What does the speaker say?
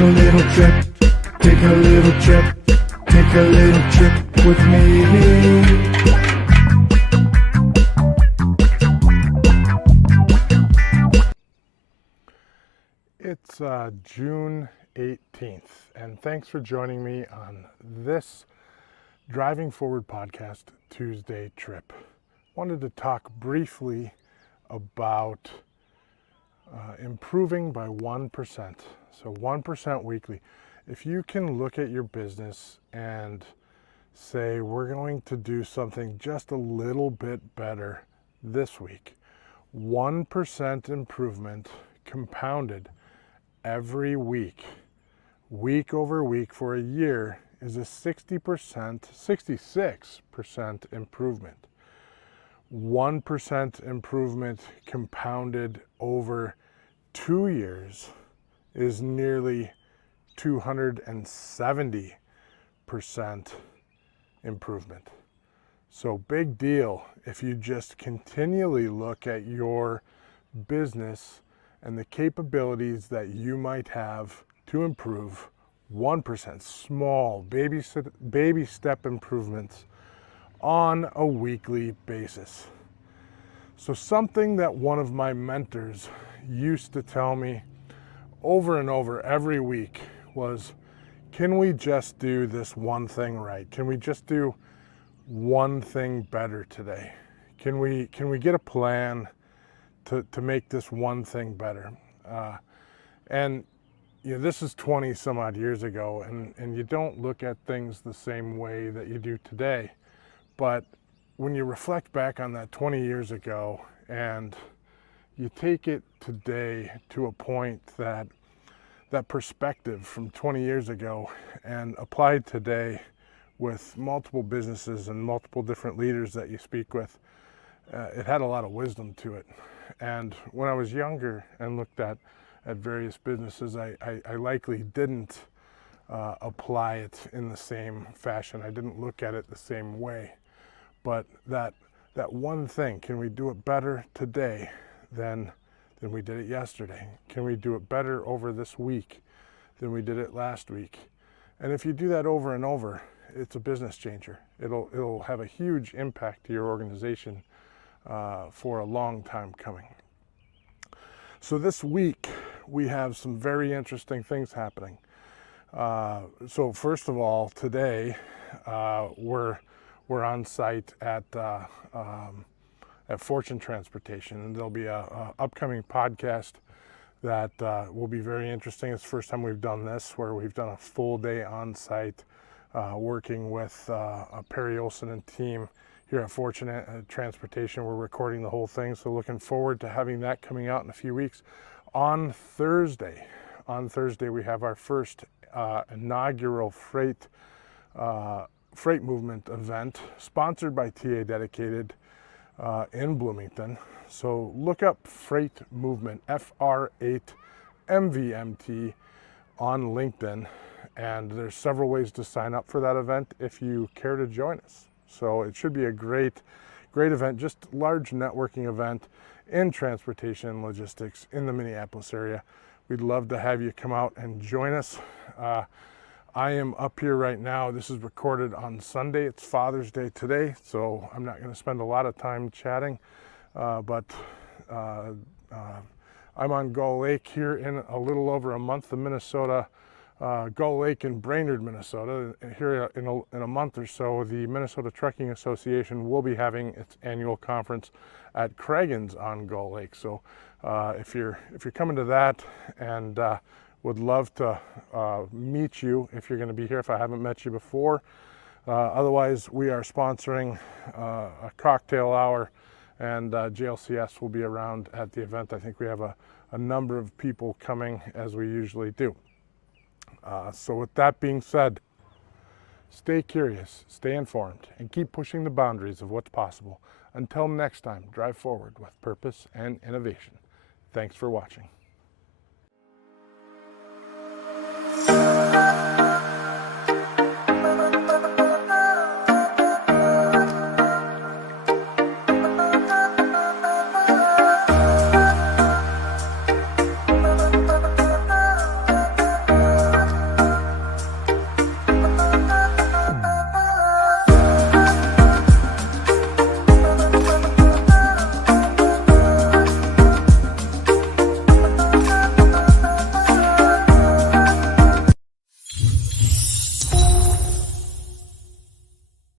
a little trip, take a little trip, take a little trip with me. It's June 18th, and thanks for joining me on this Driving Forward podcast Tuesday trip. Wanted to talk briefly about improving by 1%. So 1% weekly. If you can look at your business and say, we're going to do something just a little bit better this week, 1% improvement compounded every week, week over week for a year, is a 66% improvement. 1% improvement compounded over 2 years is nearly 270% improvement. So big deal if you just continually look at your business and the capabilities that you might have to improve. 1%, small baby step improvements on a weekly basis. So something that one of my mentors used to tell me over and over every week was, can we just do this one thing right? Can we just do one thing better today? Can we get a plan to make this one thing better? And you know, this is 20 some odd years ago, and you don't look at things the same way that you do today. But when you reflect back on that 20 years ago and you take it today to a point that perspective from 20 years ago and applied today with multiple businesses and multiple different leaders that you speak with, it had a lot of wisdom to it. And when I was younger and looked at various businesses, I likely didn't apply it in the same fashion. I didn't look at it the same way. But that one thing, can we do it better today than we did it yesterday? Can we do it better over this week than we did it last week? And if you do that over and over, it's a business changer. It'll have a huge impact to your organization for a long time coming. So this week we have some very interesting things happening. So first of all, today we're on site at Fortune Transportation, and there'll be a upcoming podcast that will be very interesting. It's the first time we've done this, where we've done a full day on site working with Perry Olson and team here at Fortune Transportation. We're recording the whole thing, so looking forward to having that coming out in a few weeks. On Thursday we have our first inaugural freight movement event sponsored by TA Dedicated in Bloomington. So look up Freight Movement, FR8MVMT, on LinkedIn, and there's several ways to sign up for that event if you care to join us. So it should be a great event, just large networking event in transportation and logistics in the Minneapolis area. We'd love to have you come out and join us. I am up here right now. This is recorded on Sunday. It's Father's Day today, so I'm not going to spend a lot of time chatting, but I'm on Gull Lake here in a little over a month of Minnesota. Gull Lake in Brainerd, Minnesota. Here in a month or so, the Minnesota Trucking Association will be having its annual conference at Cragun's on Gull Lake. So if you're coming to that, and would love to meet you if you're going to be here, if I haven't met you before. Otherwise, we are sponsoring a cocktail hour, and JLCS will be around at the event. I think we have a number of people coming, as we usually do. So with that being said, stay curious, stay informed, and keep pushing the boundaries of what's possible. Until next time, drive forward with purpose and innovation. Thanks for watching.